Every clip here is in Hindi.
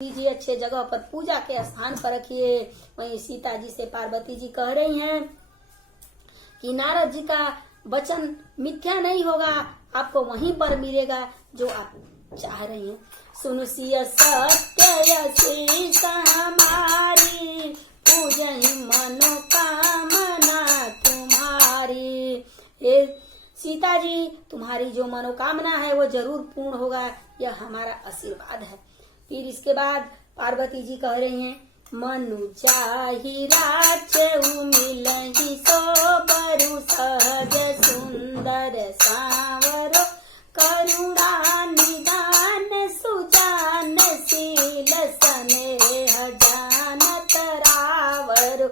लीजिए, अच्छे जगह पर पूजा के स्थान पर रखिए। वहीं सीता जी से पार्वती जी कह रही हैं कि नारद जी का वचन मिथ्या नहीं होगा, आपको वहीं पर मिलेगा जो आप चाह रही हैं। सुन सिय सत्य शीस हमारी, पूजहि मनोकामना तुम्हारी। हे सीता जी, तुम्हारी जो मनोकामना है वो जरूर पूर्ण होगा, यह हमारा आशीर्वाद है। फिर इसके बाद पार्वती जी कह रही हैं, मनु चाही राचहु मिलहि सो बरु सहज सुंदर सांवरो, करुणा निदान सुजान शील स्नेह जानत रावरो,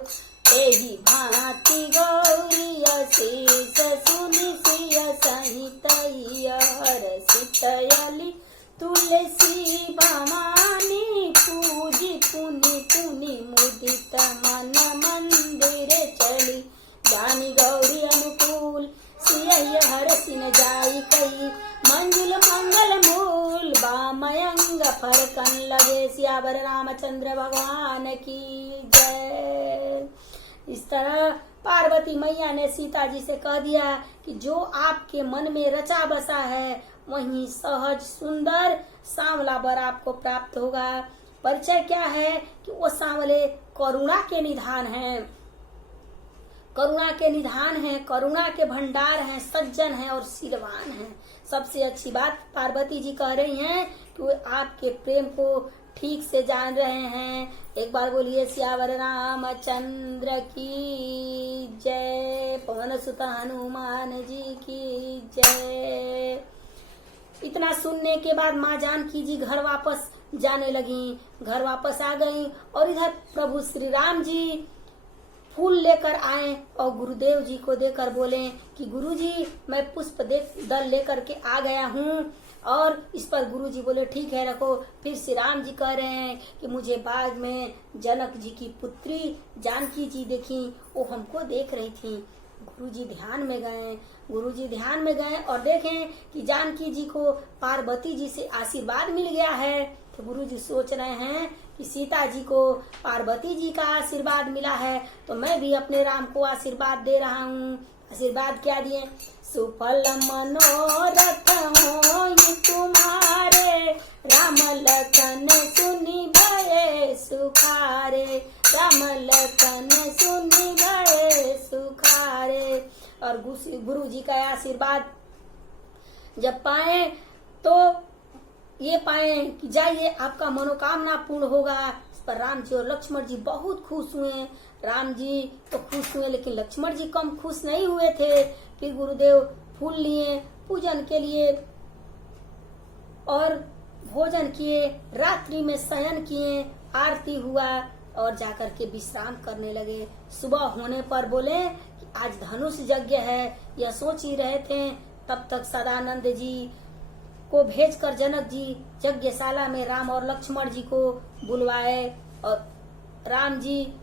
एहि भांति गौरी अशीष सुनि सिय सहित हरषित यलि, तुलसी भवानी पूजी पुनि पुनि मुदित मन मंदिर चली, जानी गौरी अनुकूल सिय हरषि न जाई कही, मंजुल मंगल मूल बामयंग फरकन लगे। सियावर रामचंद्र भगवान की जय। इस तरह पार्वती मैया ने सीता जी से कह दिया कि जो आपके मन में रचा बसा है वही सहज सुंदर सांवला वर आपको प्राप्त होगा। परिचय क्या है कि वो सांवले करुणा के निधान हैं, करुणा के निधान हैं, करुणा के भंडार हैं, सज्जन हैं और शीलवान हैं। सबसे अच्छी बात पार्वती जी कह रही हैं कि वो आपके प्रेम को ठीक से जान रहे हैं। एक बार बोलिए सियावर रामचंद्र की जय, पवन सुत हनुमान जी की जय। इतना सुनने के बाद माँ जानकी जी घर वापस जाने लगी, घर वापस आ गई और इधर प्रभु श्री राम जी फूल लेकर आए और गुरुदेव जी को देकर बोले कि गुरुजी मैं पुष्प दल लेकर के आ गया हूँ। और इस पर गुरुजी बोले ठीक है रखो। फिर श्री राम जी कह रहे हैं कि मुझे बाग में जनक जी की पुत्री जानकी जी देखी, वो हमको देख रही थी। गुरुजी ध्यान में गए, गुरुजी ध्यान में गए और देखें कि जानकी जी को पार्वती जी से आशीर्वाद मिल गया है। तो गुरुजी सोच रहे हैं कि सीता जी को पार्वती जी का आशीर्वाद मिला है तो मैं भी अपने राम को आशीर्वाद दे रहा हूँ। आशीर्वाद क्या दिए? सुफल मनोरथ होई तुम्हारे, राम लखन सुनि भये सुखारे, राम लखन सुनि भये सुखारे। और गुरु जी का आशीर्वाद जब पाए तो ये पाए कि जाइए आपका मनोकामना पूर्ण होगा। इस पर राम जी और लक्ष्मण जी बहुत खुश हुए। राम जी तो खुश हुए लेकिन लक्ष्मण जी कम खुश नहीं हुए थे। फिर गुरुदेव फूल लिए पूजन के लिए और भोजन किए, रात्रि में शयन किए, आरती हुआ और जाकर के विश्राम करने लगे। सुबह होने पर बोले कि आज धनुष यज्ञ है। यह सोच ही रहे थे तब तक सदानंद जी को भेजकर जनक जी यज्ञशाला में राम और लक्ष्मण जी को बुलवाए। और राम जी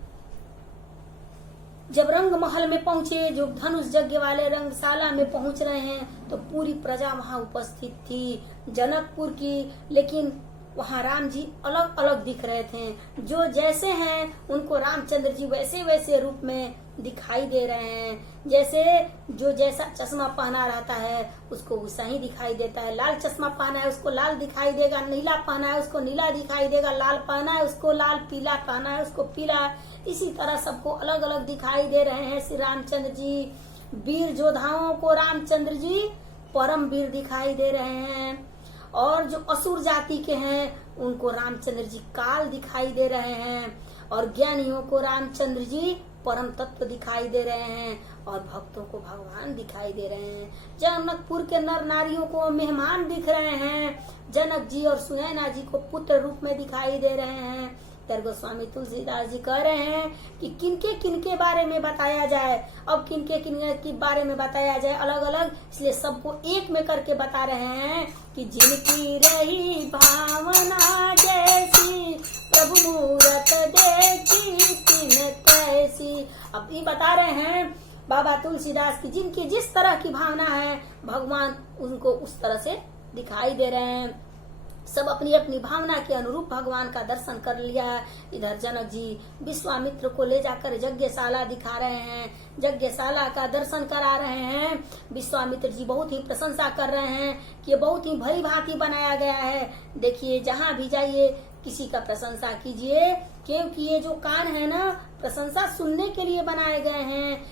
जब रंग महल में पहुंचे, जो धनुष यज्ञ वाले रंगशाला में पहुंच रहे हैं तो पूरी प्रजा वहां उपस्थित थी जनकपुर की, लेकिन वहां राम जी अलग अलग दिख रहे थे। जो जैसे हैं उनको रामचंद्र जी वैसे वैसे रूप में दिखाई दे रहे हैं। जैसे जो जैसा चश्मा पहना रहता है उसको वैसा ही दिखाई देता है। लाल चश्मा पहना है उसको लाल दिखाई देगा, नीला पहना है उसको नीला दिखाई देगा, लाल पहना है उसको लाल, पीला पहना है उसको पीला। इसी तरह सबको अलग अलग दिखाई दे रहे हैं श्री रामचंद्र जी। वीर योद्धाओं को रामचंद्र जी परम वीर दिखाई दे रहे हैं और जो असुर जाति के हैं उनको रामचंद्र जी काल दिखाई दे रहे हैं और ज्ञानियों को रामचंद्र जी परम तत्व दिखाई दे रहे हैं और भक्तों को भगवान दिखाई दे रहे हैं। जनकपुर के नर नारियों को मेहमान दिख रहे हैं। जनक जी और सुनैना जी को पुत्र रूप में दिखाई दे रहे हैं। तर गोस्वामी तुलसीदास जी कह रहे हैं कि किनके किनके बारे में बताया जाए, अब किनके किनके के बारे में बताया जाए अलग अलग, इसलिए सबको एक में करके बता रहे हैं कि जिनकी रही भावना जैसी, प्रभु मूरत देखी तिन तैसी। अब ये बता रहे हैं बाबा तुलसीदास की जिनकी जिस तरह की भावना है भगवान उनको उस तरह से दिखाई दे रहे हैं। सब अपनी अपनी भावना के अनुरूप भगवान का दर्शन कर लिया। इधर जनक जी विश्वामित्र को ले जाकर यज्ञशाला दिखा रहे हैं, यज्ञशाला का दर्शन करा रहे हैं। विश्वामित्र जी बहुत ही प्रशंसा कर रहे हैं कि ये बहुत ही भली भांति बनाया गया है। देखिए जहाँ भी जाइए किसी का प्रशंसा कीजिए, क्योंकि ये जो कान है ना, प्रशंसा सुनने के लिए बनाए गए हैं।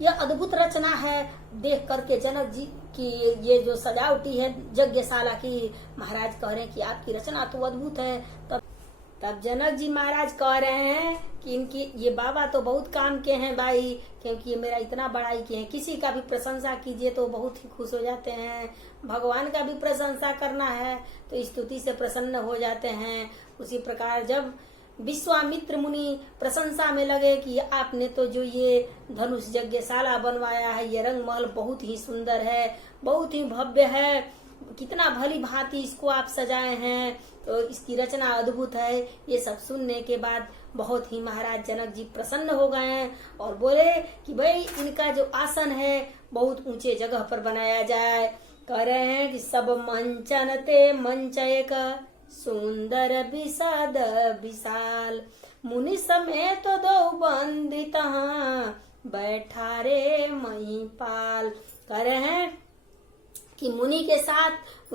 यह अद्भुत रचना है। देख करके जनक जी की ये जो सजावटी है यज्ञशाला की, महाराज कह रहे हैं कि आपकी रचना तो अद्भुत है। तब जनक जी महाराज कह रहे हैं कि इनकी ये बाबा तो बहुत काम के हैं भाई, क्योंकि ये मेरा इतना बड़ाई किए हैं। किसी का भी प्रशंसा कीजिए तो बहुत ही खुश हो जाते हैं। भगवान का भी प्रशंसा करना है तो स्तुति से प्रसन्न हो जाते हैं। उसी प्रकार जब विश्वामित्र मुनि प्रशंसा में लगे कि आपने तो जो ये धनुष यज्ञशाला बनवाया है, ये रंग महल बहुत ही सुंदर है, बहुत ही भव्य है, कितना भली भांति इसको आप सजाए हैं, तो इसकी रचना अद्भुत है। ये सब सुनने के बाद बहुत ही महाराज जनक जी प्रसन्न हो गए हैं और बोले कि भाई इनका जो आसन है बहुत ऊंचे जगह पर बनाया जाए। कह रहे हैं कि सब मंचन ते मंच एक सुंदर विषाद विशाल, मुनि समेत तो दो बंदित बैठा रे महिपाल। कह रहे हैं कि मुनि के साथ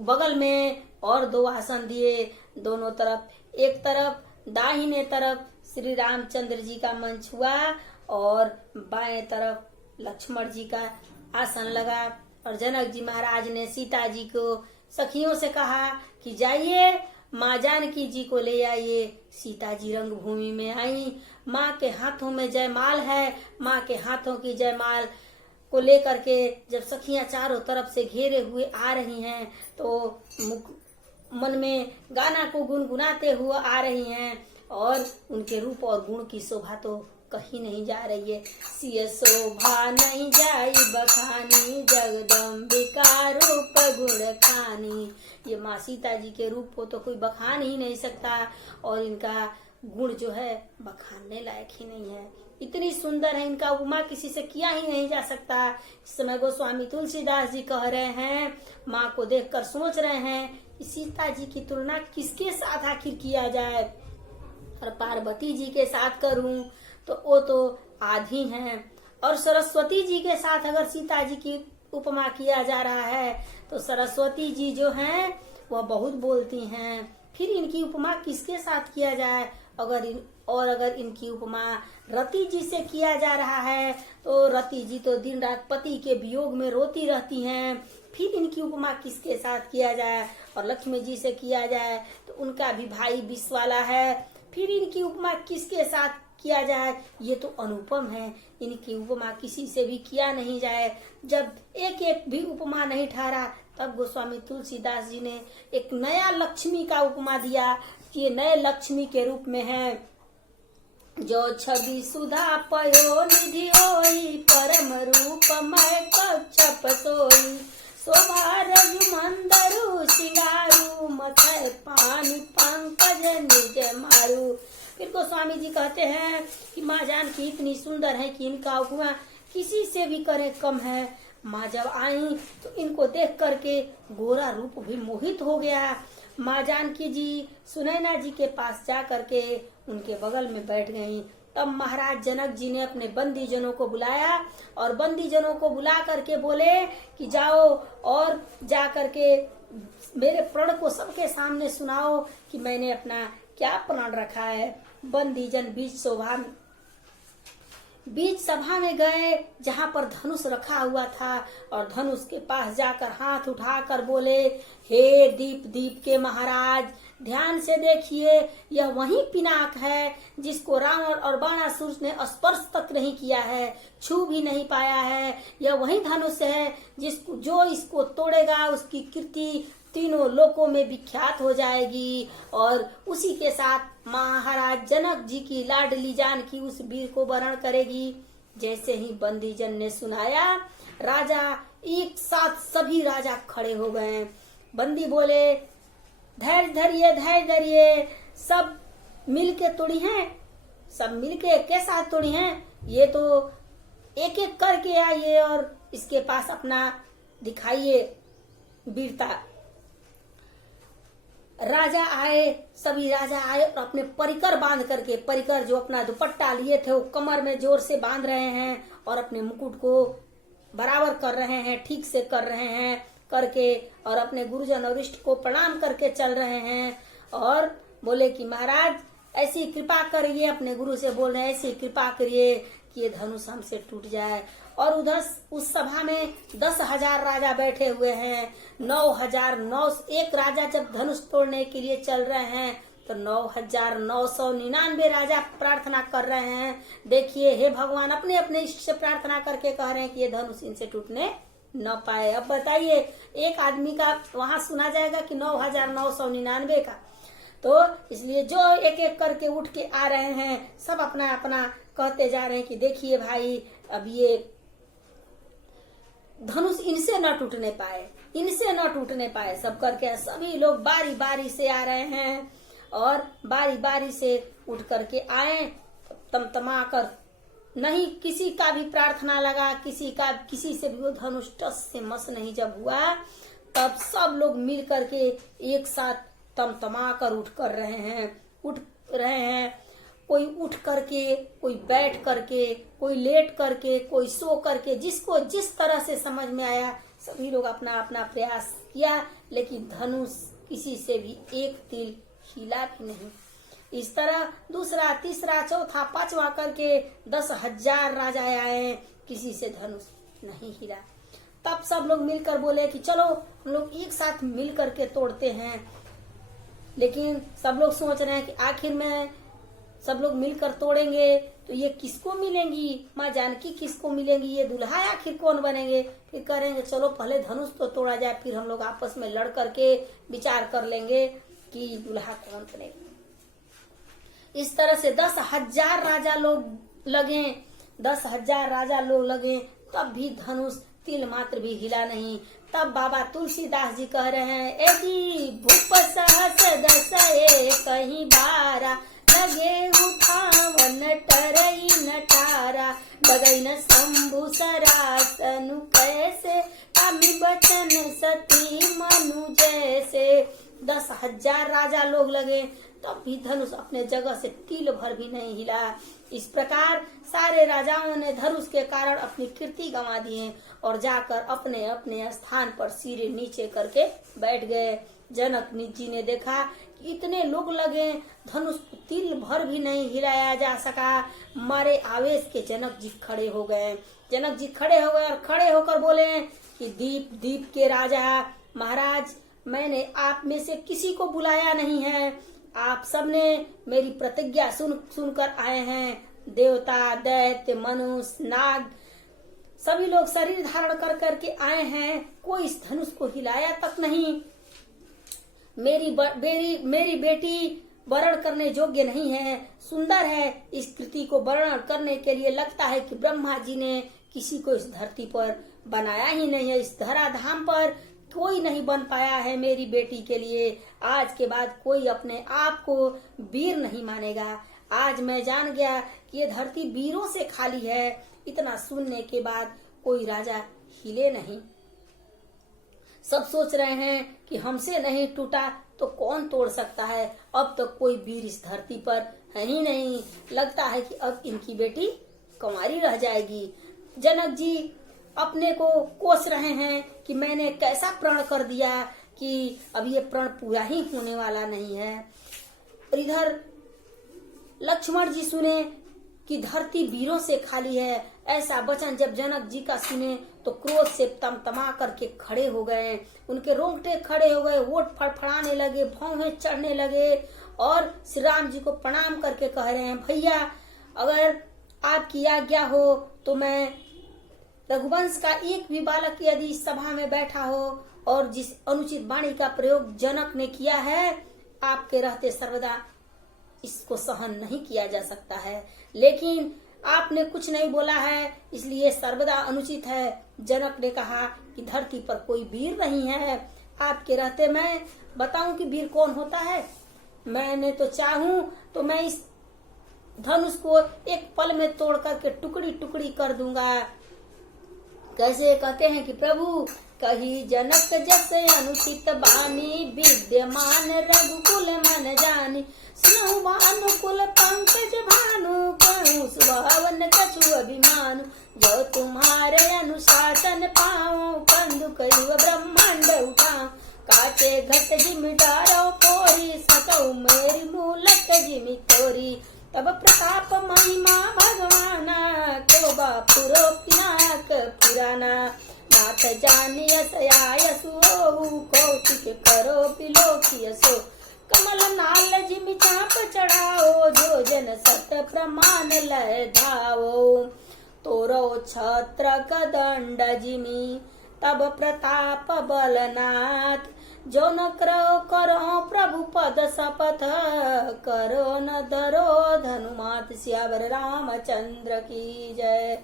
बगल में और दो आसन दिए, दोनों तरफ। एक तरफ दाहिने तरफ श्री रामचंद्र जी का मंच हुआ और बाएं तरफ लक्ष्मण जी का आसन लगा। और जनक जी महाराज ने सीता जी को सखियों से कहा कि जाइए माँ जानकी जी को ले आइए। सीता जी रंगभूमि में आई। माँ के हाथों में जयमाल है। माँ के हाथों की जयमाल को लेकर के जब सखियां चारों तरफ से घेरे हुए आ रही हैं तो मन में गाना को गुनगुनाते हुए आ रही हैं और उनके रूप और गुण की शोभा तो कहीं नहीं जा रही है। सिय शोभा नहीं जाई बखानी, जगदम्बिका रूप गुण खानी। ये माँ सीता जी के रूप को तो कोई बखान ही नहीं सकता और इनका गुण जो है बखानने लायक ही नहीं है। इतनी सुंदर है, इनका उपमा किसी से किया ही नहीं जा सकता। इस समय गोस्वामी तुलसीदास जी कह रहे हैं, माँ को देखकर सोच रहे हैं कि सीता जी की तुलना किसके साथ आखिर किया जाए। और पार्वती जी के साथ करूं तो वो तो आधी हैं, और सरस्वती जी के साथ अगर सीता जी की उपमा किया जा रहा है तो सरस्वती जी जो हैं वह बहुत बोलती हैं। फिर इनकी उपमा किसके साथ किया जाए? अगर इनकी उपमा रति जी से किया जा रहा है तो रति जी तो दिन रात पति के वियोग में रोती रहती हैं। फिर इनकी उपमा किसके साथ किया जाए? और लक्ष्मी जी से किया जाए तो उनका भी भाई विष वाला है। फिर इनकी उपमा किसके साथ किया जाए? ये तो अनुपम है, इनकी उपमा किसी से भी किया नहीं जाए। जब एक एक भी उपमा नहीं ठहरा तब गोस्वामी तुलसीदास जी ने एक नया लक्ष्मी का उपमा दिया कि ये नए लक्ष्मी के रूप में है। जो छवि सुधा पयो निधि होई, परम रूप मय कच्छप सोई, शोभा रजु मंदरु सिंगारू, मथय पानी पंकज निज मारू। फिर गोस्वामी जी कहते हैं कि माँ जानकी इतनी सुंदर है कि इनका उपमा किसी से भी करे कम है। माँ जब आई तो इनको देख करके गोरा रूप भी मोहित हो गया। माँ जानकी जी सुनैना जी के पास जा करके उनके बगल में बैठ गईं। तब महाराज जनक जी ने अपने बंदी जनों को बुलाया और बंदी जनों को बुला करके बोले कि जाओ और जा करके मेरे प्रण को सबके सामने सुनाओ कि मैंने अपना क्या प्रण रखा है। बंदी जन बीच सभा में गए जहाँ पर धनुष रखा हुआ था और धनुष के पास जाकर हाथ उठाकर बोले, हे दीप के महाराज, ध्यान से देखिए, यह वही पिनाक है जिसको रावण और बाणासुर ने स्पर्श तक नहीं किया है, छू भी नहीं पाया है। यह वही धनुष है जो इसको तोड़ेगा उसकी कीर्ति तीनों लोकों में विख्यात हो जाएगी। और उसी के साथ महाराज जनक जी की लाडली जानकी उस वीर को वरण करेगी। जैसे ही बंदी जन ने सुनाया, राजा एक साथ सभी राजा खड़े हो गए। बंदी बोले, धैर्य धरिए, धैर्य धरिए, सब मिलके तोड़ी हैं, सब मिलके के साथ तोड़ी हैं। ये तो एक एक करके आइए और इसके पास अपना दिखाइए वीरता। राजा आए, सभी राजा आए और अपने परिकर बांध करके, परिकर जो अपना दुपट्टा लिए थे वो कमर में जोर से बांध रहे हैं और अपने मुकुट को बराबर कर रहे हैं, ठीक से कर रहे हैं करके, और अपने गुरुजन और इष्ट को प्रणाम करके चल रहे हैं और बोले कि महाराज ऐसी कृपा करिए, अपने गुरु से बोल रहे हैं ऐसी कृपा करिए कि ये धनुष हमसे टूट जाए। और उधर उस सभा में 10,000 राजा बैठे हुए हैं, 9,900। एक राजा जब धनुष तोड़ने के लिए चल रहे हैं तो 9,999 राजा प्रार्थना कर रहे हैं। देखिए हे भगवान, अपने अपने इष्ट से प्रार्थना करके कह रहे हैं कि ये धनुष इनसे टूटने न पाए। अब बताइए, एक आदमी का वहां सुना जाएगा कि 9,999 का। तो इसलिए जो एक एक करके उठ के आ रहे हैं, सब अपना अपना कहते जा रहे हैं कि देखिए भाई, अब ये धनुष इनसे न टूटने पाए, इनसे न टूटने पाए। सब करके सभी लोग बारी बारी से आ रहे हैं और बारी बारी से उठ करके आए, तमतमा कर। नहीं किसी का भी प्रार्थना लगा, किसी से भी वो धनुष टस से मस नहीं जब हुआ, तब सब लोग मिल करके एक साथ तमतमा कर उठ रहे हैं। कोई उठ करके, कोई बैठ करके, कोई लेट करके, कोई सो करके, जिसको जिस तरह से समझ में आया सभी लोग अपना अपना प्रयास किया, लेकिन धनुष किसी से भी एक तिल हिला भी नहीं। इस तरह दूसरा, तीसरा, चौथा, पांचवा करके 10,000 राजा आए, किसी से धनुष नहीं हिला। तब सब लोग मिलकर बोले कि चलो हम लोग एक साथ मिल करके तोड़ते हैं। लेकिन सब लोग सोच रहे हैं कि आखिर में सब लोग मिलकर तोड़ेंगे तो ये किसको मिलेंगी, माँ जानकी किसको मिलेंगी, ये दुल्हा आखिर कौन बनेंगे। फिर करेंगे चलो पहले धनुष तो तोड़ा जाए, फिर हम लोग आपस में लड़ करके विचार कर लेंगे कि दुल्हा कौन बनेगा। इस तरह से 10,000 राजा लोग लगे, 10,000 राजा लोग लगे, तब भी धनुष तिल मात्र भी हिला नहीं। तब बाबा तुलसीदास जी कह रहे हैं, एदी भूप सहस दसए कहीं बारा, लगे उठावन टरई नटारा, बगई न शंभु सरासनु कैसे, कामी बचन सती मनु जैसे। 10,000 राजा लोग लगे, तब भी धनुष अपने जगह से तिल भर भी नहीं हिला। इस प्रकार सारे राजाओं ने धनुष के कारण अपनी कीर्ति गंवा दिए और जाकर अपने अपने स्थान पर सिर नीचे करके बैठ गए। जनक जी ने देखा कि इतने लोग लगे, धनुष तिल भर भी नहीं हिलाया जा सका। मारे आवेश के जनक जी खड़े हो गए। जनक जी खड़े हो गए और खड़े होकर बोले कि दीप के राजा महाराज, मैंने आप में से किसी को बुलाया नहीं है, आप सबने मेरी प्रतिज्ञा सुनकर आए हैं। देवता, दैत्य, मनुष्य, नाग सभी लोग शरीर धारण कर करके आए हैं, कोई इस धनुष को हिलाया तक नहीं। मेरी बेटी वर्ण करने योग्य नहीं है, सुंदर है। इस कृति को वर्णन करने के लिए लगता है कि ब्रह्मा जी ने किसी को इस धरती पर बनाया ही नहीं है। इस धराधाम पर कोई नहीं बन पाया है मेरी बेटी के लिए। आज के बाद कोई अपने आप को वीर नहीं मानेगा। आज मैं जान गया कि ये धरती वीरों से खाली है। इतना सुनने के बाद कोई राजा हिले नहीं। सब सोच रहे हैं कि हमसे नहीं टूटा तो कौन तोड़ सकता है। अब तो कोई वीर इस धरती पर है ही नहीं। लगता है कि अब इनकी बेटी कुंवारी रह जाएगी। जनक जी अपने को कोस रहे हैं कि मैंने कैसा प्रण कर दिया कि अब ये प्रण पूरा ही होने वाला नहीं है। और इधर लक्ष्मण जी सुने कि धरती वीरों से खाली है। ऐसा वचन जब जनक जी का सुने तो क्रोध से तमतमा करके खड़े हो गए। उनके रोंगटे खड़े हो गए, होठ फड़फड़ाने लगे, भौहें चढ़ने लगे और श्री राम जी को प्रणाम करके कह रहे हैं, भैया अगर आपकी आज्ञा हो तो मैं रघुवंश का एक भी बालक यदि इस सभा में बैठा हो और जिस अनुचित वाणी का प्रयोग जनक ने किया है, आपके रहते सर्वदा इसको सहन नहीं किया जा सकता है। लेकिन आपने कुछ नहीं बोला है, इसलिए सर्वदा अनुचित है। जनक ने कहा कि धरती पर कोई वीर नहीं है। आपके रहते मैं बताऊं कि वीर कौन होता है। मैंने तो चाहूं तो मैं इस धनुष को एक पल में तोड़ करके टुकड़ी टुकड़ी कर दूंगा। कैसे कहते हैं कि प्रभु कही जनक जैसे अनुचित बानी, विद्यमान रघुकुल मन जानी। सुनहु भानुकुल पंकज भानु, कहूँ सुहावन कछु अभिमानु। जो तुम्हारे अनुशासन पाऊं, कंदु कयुव ब्रह्मांड उठाऊं। काचे घट जिमि डारो कोरी, सकौ मेरी मूलक जिमि तोरी। तब प्रताप महिमा भगवाना, को बापुरो पिनाक पुराना। नाथ जानिय सयायसु, कौतिक करो बिलोकियसो। कमल नाल जिमि चाप चढ़ाओ, जो जन सत प्रमाण लय धाओ। तोरो छत्र कदंड जिमि, तब प्रताप बलनाथ। जो न करो प्रभु पद शपथ, करो न धरो धनुमात। सियावर रामचंद्र की जय।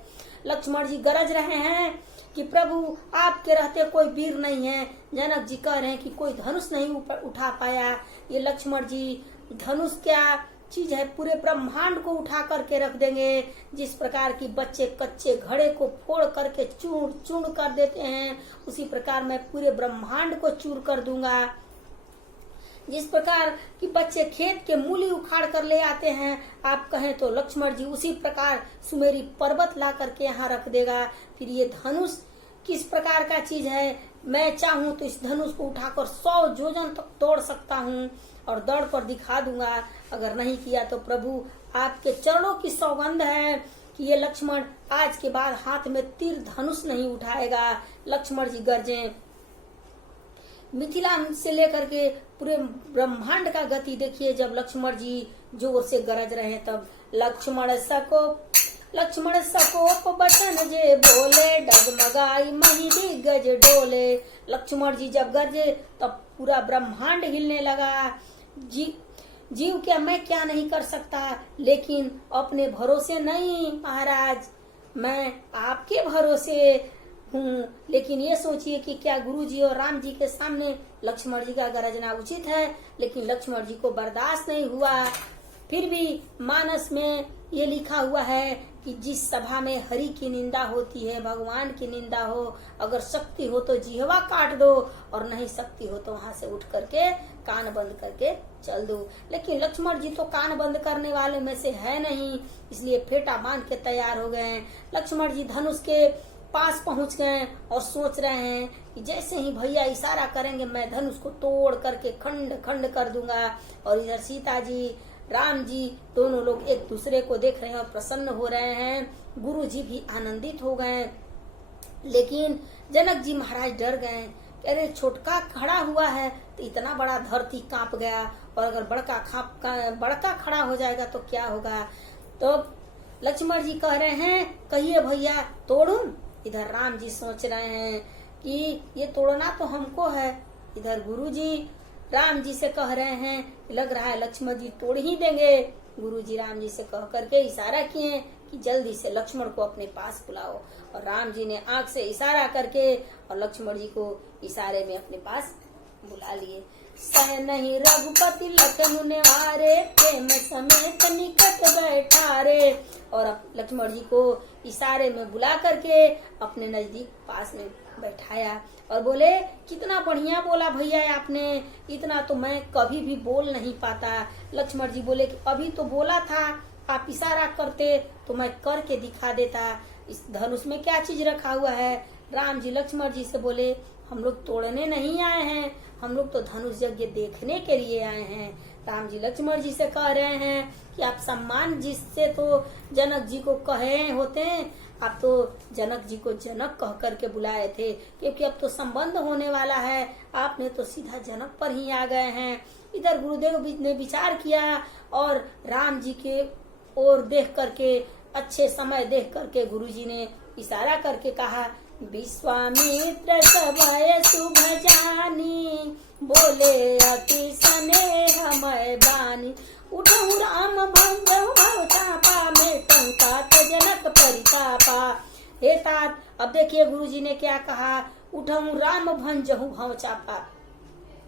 लक्ष्मण जी गरज रहे हैं कि प्रभु आपके रहते कोई वीर नहीं है। जनक जी कह रहे हैं कि कोई धनुष नहीं उठा पाया। ये लक्ष्मण जी धनुष क्या चीज है, पूरे ब्रह्मांड को उठा करके रख देंगे। जिस प्रकार की बच्चे कच्चे घड़े को फोड़ करके चूर चूर कर देते हैं, उसी प्रकार मैं पूरे ब्रह्मांड को चूर कर दूंगा। जिस प्रकार कि बच्चे खेत के मूली उखाड़ कर ले आते हैं, आप कहें तो लक्ष्मण जी उसी प्रकार सुमेरी पर्वत ला करके यहाँ रख देगा। फिर ये धनुष किस प्रकार का चीज है, मैं चाहूं तो इस धनुष को उठाकर 100 योजन तक तोड़ सकता हूँ और दौड़ पर दिखा दूंगा। अगर नहीं किया तो प्रभु आपके चरणों की सौगंध है कि ये लक्ष्मण आज के बाद हाथ में तीर धनुष नहीं उठाएगा। लक्ष्मण जी गरजे। मिथिला से लेकर के पूरे ब्रह्मांड का गति देखिए। जब लक्ष्मण जी जोर से गरज रहे हैं, तब लक्ष्मण सकोप बटन जे बोले, डगमगाई मही दिग्गज डोले। लक्ष्मण जी जब गरजे तब पूरा ब्रह्मांड हिलने लगा। जीव क्या मैं क्या नहीं कर सकता, लेकिन अपने भरोसे नहीं महाराज, मैं आपके भरोसे हूँ। लेकिन ये सोचिए कि क्या गुरु जी और राम जी के सामने लक्ष्मण जी का गरजना उचित है, लेकिन लक्ष्मण जी को बर्दाश्त नहीं हुआ। फिर भी मानस में ये लिखा हुआ है कि जिस सभा में हरि की निंदा होती है, भगवान की निंदा हो, अगर शक्ति हो तो जिह्वा काट दो, और नहीं शक्ति हो तो वहां से उठ करके कान बंद करके चल दो। लेकिन लक्ष्मण जी तो कान बंद करने वाले में से है नहीं, इसलिए फेटा बांध के तैयार हो गए। लक्ष्मण जी धनुष के पास पहुंच गए और सोच रहे हैं कि जैसे ही भैया इशारा करेंगे मैं धनुष को तोड़ करके खंड खंड कर दूंगा। और इधर सीता जी राम जी दोनों लोग एक दूसरे को देख रहे हैं और प्रसन्न हो रहे हैं। गुरु जी भी आनंदित हो गए। लेकिन जनक जी महाराज डर गए। कह रहे छोटका खड़ा हुआ है तो इतना बड़ा धरती कांप गया, और अगर बड़का खड़ा हो जाएगा तो क्या होगा। तो लक्ष्मण जी कह रहे हैं कहिए भैया तोड़ूं। इधर राम जी सोच रहे हैं कि ये तोड़ना तो हमको है। इधर गुरु जी राम जी से कह रहे हैं, लग रहा है लक्ष्मण जी तोड़ ही देंगे। गुरु जी राम जी से कह करके इशारा किए कि जल्दी से लक्ष्मण को अपने पास बुलाओ। और राम जी ने आंख से इशारा करके और लक्ष्मण जी को इशारे में अपने पास बुला लिए। सह नहीं रघुपति लखन नेवारे, प्रेम समेत निकट बैठारे। और लक्ष्मण जी को इशारे में बुला करके अपने नजदीक पास में बैठाया और बोले कितना बढ़िया बोला भैया आपने, इतना तो मैं कभी भी बोल नहीं पाता। लक्ष्मण जी बोले कि अभी तो बोला था, आप इशारा करते तो मैं करके दिखा देता। इस धनुष में क्या चीज रखा हुआ है। राम जी लक्ष्मण जी से बोले हम लोग तोड़ने नहीं आए हैं, हम लोग तो धनुष यज्ञ देखने के लिए आए हैं। राम जी लक्ष्मण जी से कह रहे हैं कि आप सम्मान जिससे तो जनक जी को कहे होते हैं, आप तो जनक जी को जनक कह करके बुलाए थे, क्योंकि अब तो संबंध होने वाला है। आपने तो सीधा जनक पर ही आ गए हैं। इधर गुरुदेव ने विचार किया और राम जी के ओर देख करके, अच्छे समय देख करके गुरु जी ने इशारा करके कहा विश्वामित्र सभय शुभ जानी, बोले अति स्नेहमय बानी। उठऊ राम भंजऊ भव चापा, मेटऊ तात जनक परितापा। हे तात, अब देखिए गुरु जी ने क्या कहा, उठऊ राम भंजऊ भव चापा,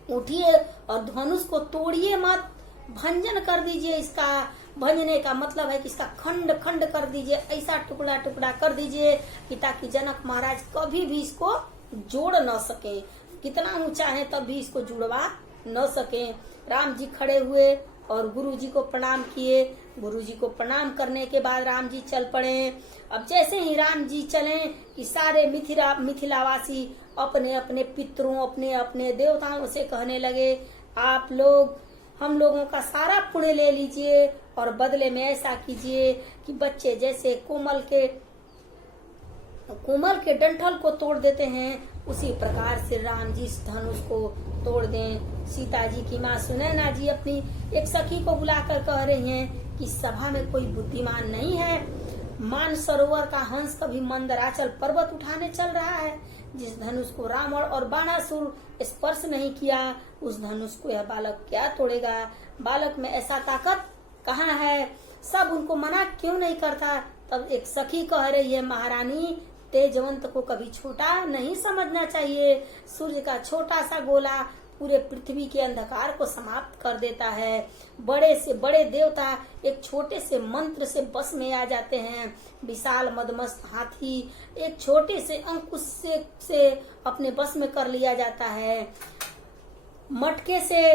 उठिए और धनुष को तोड़िए मत, भंजन कर दीजिए। इसका भंजने का मतलब है कि इसका खंड खंड कर दीजिए, ऐसा टुकड़ा टुकड़ा कर दीजिए कि ताकि जनक महाराज कभी भी इसको जोड़ न सके, कितना हम चाहे तब भी इसको जुड़वा न सके। राम जी खड़े हुए और गुरु जी को प्रणाम किए। गुरु जी को प्रणाम करने के बाद राम जी चल पड़े। अब जैसे ही राम जी चले कि सारे मिथिलावासी अपने अपने पितरों, अपने अपने देवताओं से कहने लगे, आप लोग हम लोगों का सारा पुण्य ले लीजिए और बदले में ऐसा कीजिए कि बच्चे जैसे कोमल के डंठल को तोड़ देते हैं, उसी प्रकार से राम जी इस धनुष को तोड़ दें। सीता जी की माँ सुनैना जी अपनी एक सखी को बुलाकर कह रही हैं कि सभा में कोई बुद्धिमान नहीं है। मान सरोवर का हंस कभी मंदराचल पर्वत उठाने चल रहा है। जिस धनुष को रावण और बाणासुर स्पर्श नहीं किया, उस धनुष को यह बालक क्या तोड़ेगा? बालक में ऐसा ताकत कहाँ है? सब उनको मना क्यों नहीं करता? तब एक सखी कह रही है, महारानी तेजवंत को कभी छोटा नहीं समझना चाहिए। सूर्य का छोटा सा गोला पूरे पृथ्वी के अंधकार को समाप्त कर देता है। बड़े से बड़े देवता एक छोटे से मंत्र से बस में आ जाते हैं। विशाल मदमस्त हाथी एक छोटे से अंकुश से अपने बस में कर लिया जाता है। मटके से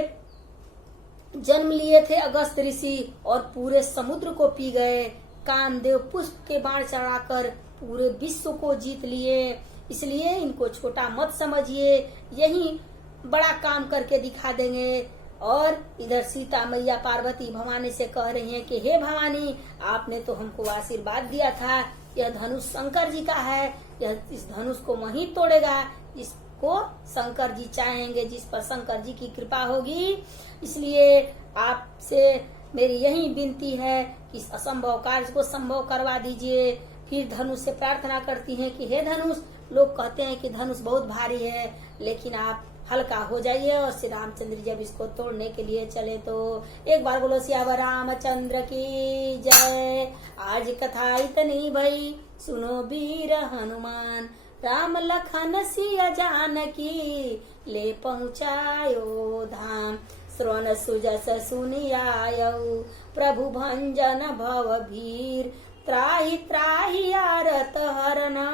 जन्म लिए थे अगस्त ऋषि और पूरे समुद्र को पी गए। कामदेव पुष्प के बाण चढ़ाकर पूरे विश्व को जीत लिए। इसलिए इनको छोटा मत समझिए, यही बड़ा काम करके दिखा देंगे। और इधर सीता मैया पार्वती भवानी से कह रही हैं कि हे भवानी, आपने तो हमको आशीर्वाद दिया था, यह धनुष शंकर जी का है, यह इस धनुष को वही तोड़ेगा जिसको शंकर जी चाहेंगे, जिस पर शंकर जी की कृपा होगी। इसलिए आपसे मेरी यही विनती है कि इस असंभव कार्य को संभव करवा दीजिए। फिर धनुष से प्रार्थना करती हैं कि हे धनुष, लोग कहते हैं कि धनुष बहुत भारी है, लेकिन आप हल्का हो जाइए। और श्री रामचंद्र जब इसको तोड़ने के लिए चले तो एक बार बोलो सियावर रामचंद्र की जय। आज कथा इतनी भई, सुनो वीर हनुमान, राम लखन सिया जानकी, ले पहुँचायो धाम। श्रवण सुजस सुनियायऊ, प्रभु भंजन भव भीर, त्राहि त्राहि आरत हरना,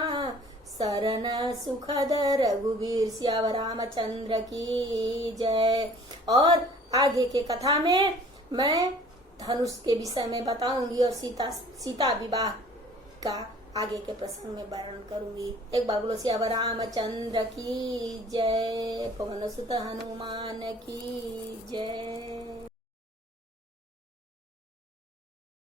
शरण सुखद रघुवीर। सियावर रामचंद्र की जय। और आगे के कथा में मैं धनुष के विषय में बताऊंगी और सीता विवाह का आगे के प्रसंग में वर्णन करूंगी। एक बार बोलो सियावर रामचंद्र की जय। पवन सुत हनुमान की जय।